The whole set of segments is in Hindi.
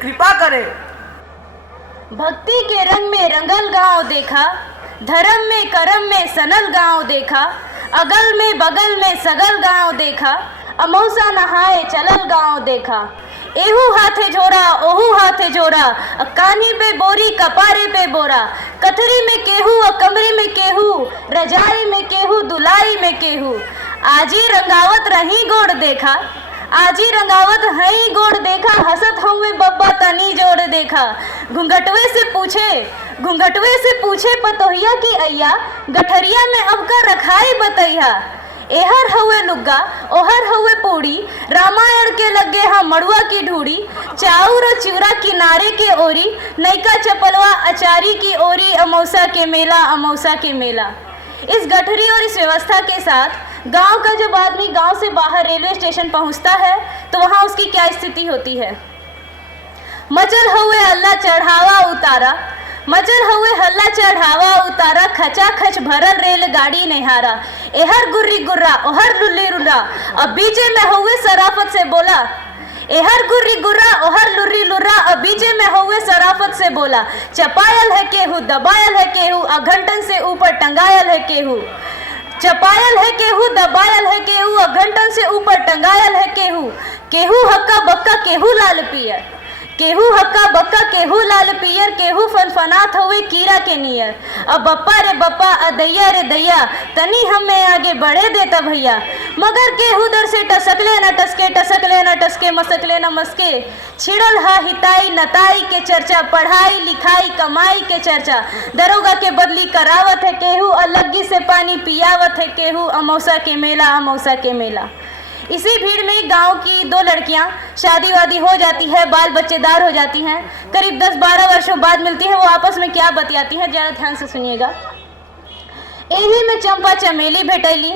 कृपा करें। भक्ति के रंग में रंगल गांव देखा, धर्म में करम में सनल गांव देखा, अगल में बगल में सगल गांव देखा, अमौसा नहाए चलल गांव देखा। एहू हाथे झोरा ओहू हाथे झोरा, कान्ही पे बोरी कपारे पे बोरा, कथरी में केहू और कमरे में केहू, रजाई में केहू दुलाई में केहू। आजी रंगावत रही गोड़ देखा, आजी रंगावत हई गोड़ देखा, हसत हुए बब्बा तनी जोड़ देखा। घुंघटवे से पूछे पतोहिया की अय्या, गठरिया में अब का रखाई बतैया। एहर हुए लुग्गा ओहर हुए पूड़ी, रामायण के लगे हम मड़ुआ की ढूड़ी, चाउर और चिवरा किनारे के ओरी, नैका चपलवा अचारी की ओरी, अमौसा के मेला अमौसा के मेला। इस गठरी और इस व्यवस्था के साथ गांव का जब आदमी गांव से बाहर रेलवे स्टेशन पहुंचता है तो वहां उसकी क्या स्थिति होती है। मचल हुए अल्लाह चढ़ावा उतारा, मचल हुए हल्ला चढ़ावा उतारा, खचा खच भरल रेलगाड़ी निहारा। एहर गुर्री गुर्रा ओहर लुल्ली रुल्ला, अब बीचे में हुए सराफत से बोला। एहर गुर्री गुर्रा ओहर लुर्री लुर्रा, अब बीचे में हुए सराफत से बोला। चपायल है केहू दबायल है केहू, अघंटन से ऊपर टंगायल है केहू। चपायल है केहू दबायल है केहू, अघंटन से ऊपर टंगायल है केहू। केहू हक्का बक्का केहू लाल पियर, केहू हक्का बक्का केहू लाल पियर, केहू फनफनात हुए कीरा के नियर। अब बप्पा रे बप्पा अदैया रे दैया, तनी हमें आगे बढ़े देता भैया। मगर केहू दर से टसकले न टसके, टसकले न टसके, मसकले न मस्के। छिड़ल हा हिताई नताई के चर्चा, पढ़ाई लिखाई कमाई के चर्चा। दरोगा के बदली करावत है केहू, अलग्गी से पानी पियावत है केहू। अमौसा के मेला अमौसा के मेला। इसी भीड़ में गांव की दो लड़कियां शादी वादी हो जाती है, बाल बच्चेदार हो जाती हैं। करीब 10-12 वर्षों बाद मिलती हैं। वो आपस में क्या बतियाती हैं, ज़्यादा ध्यान से सुनिएगा। एही में चंपा चमेली भेटैली,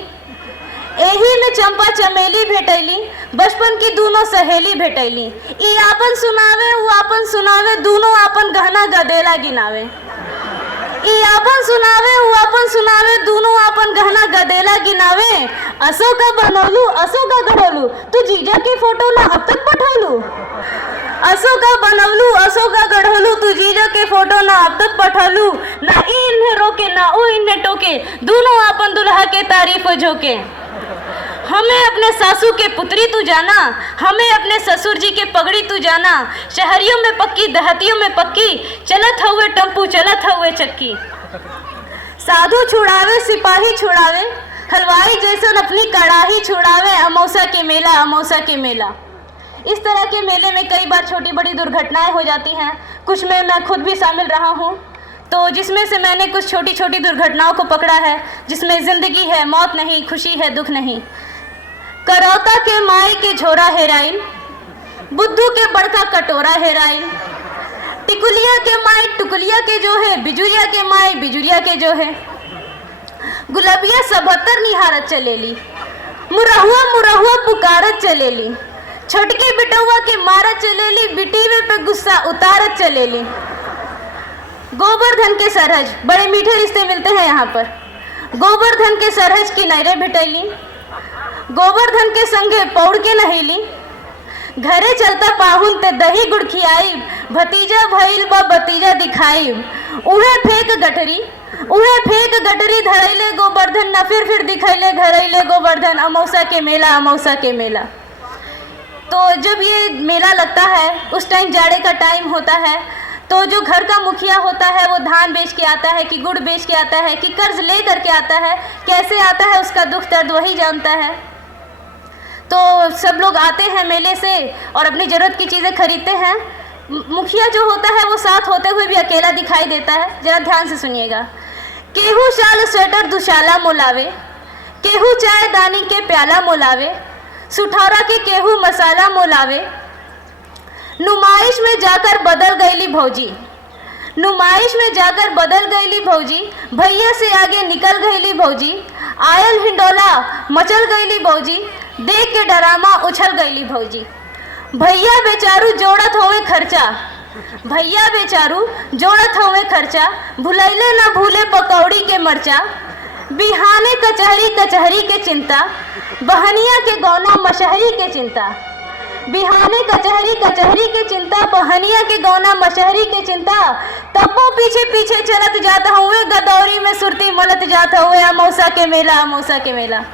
एही में चंपा चमेली भेटैली, बचपन की दोनों सहेली भेटैली। ई आपन सुनावे वो आपन सुनावे, दोनों आपन गहना गदेला गिनावे। ई आपन सुनावे वो आपन सुनावे, दोनों आपन गहना गदेला गिनावे। असो का बनौलू असो का गढ़ोलू, तू जीजा के फोटो ना अब तक पठौलू। असो का बनौलू असो का गढ़ोलू, तू जीजा के फोटो ना अब तक पठौलू। ना ई इन्हें रोके ना ओ इन्हें टोके, दोनों आपन दुल्हा के तारीफ झोंके। हमें अपने सासू के पुत्री तू जाना, हमें अपने ससुर जी के पगड़ी तू जाना। शहरियों में पक्की देहातियों में पक्की, चलत हुए टम्पू चलत हुए चक्की। साधु छुड़ावे सिपाही छुड़ावे, हलवाई जैसन अपनी कड़ाही छुड़ावे। अमौसा के मेला अमौसा के मेला। इस तरह के मेले में कई बार छोटी बड़ी दुर्घटनाएं हो जाती हैं। कुछ में मैं खुद भी शामिल रहा हूँ, तो जिसमें से मैंने कुछ छोटी छोटी दुर्घटनाओं को पकड़ा है, जिसमें जिंदगी है मौत नहीं, खुशी है दुख नहीं। करौता के माई के झोरा हेराइन, बुद्धू के बड़का कटोरा हेराइन। टिकुलिया के माई टुकुलिया के जो है, बिजुरिया के माई बिजुरिया के जो है। गुलबिया 77 निहारत चलेली, मुरहुआ मुरहुआ पुकारत चलेली। छोटके बिटौआ के मारत चलेली, बिटीवे पे गुस्सा उतारत चलेली। गोवर्धन के सरहज, बड़े मीठे रिश्ते मिलते हैं यहाँ पर। गोवर्धन के सरहज की नहरें भेटैली, गोवर्धन के संगे पौड़ के नहेली। घरे चलता पाहुन ते दही गुड़ खियाई, भतीजा भइल बा भतीजा दिखाई। उहे फेंक गठरी उहे फेंक गठरी, धरैले गोवर्धन न फिर दिखैले घरैले गोवर्धन। अमौसा के मेला अमौसा के मेला। तो जब ये मेला लगता है उस टाइम जाड़े का टाइम होता है, तो जो घर का मुखिया होता है वो धान बेच के आता है कि गुड़ बेच के आता है कि कर्ज ले करके आता है, कैसे आता है उसका दुख दर्द वही जानता है। तो सब लोग आते हैं मेले से और अपनी ज़रूरत की चीज़ें खरीदते हैं। मुखिया जो होता है वो साथ होते हुए भी अकेला दिखाई देता है। ज़रा ध्यान से सुनिएगा। केहू शाल स्वेटर दुशाला मोलावे, केहू चाय दानी के प्याला मोलावे। सुठौरा के केहू मसाला मोलावे। नुमाइश में जाकर बदल गईली भौजी, नुमाइश में जाकर बदल गईली भौजी। भैया से आगे निकल गईली भौजी। आयल हिंडोला मचल गईली भौजी, देख के डरामा उछल गईली भौजी। भैया बेचारू जोड़त होवे खर्चा, भैया बेचारू जोड़त होवे खर्चा। भुलैले ना भूले पकौड़ी के मरचा। बिहाने कचहरी कचहरी के चिंता, बहनिया के गौना मशहरी के चिंता। बिहाने कचहरी कचहरी के चिंता, बहनिया के गौना मशहरी के चिंता, तब्बो पीछे पीछे चलत जात हुए, गदौरी में सुरती मलत जात हुए, अमौसा के मेला अमौसा के मेला।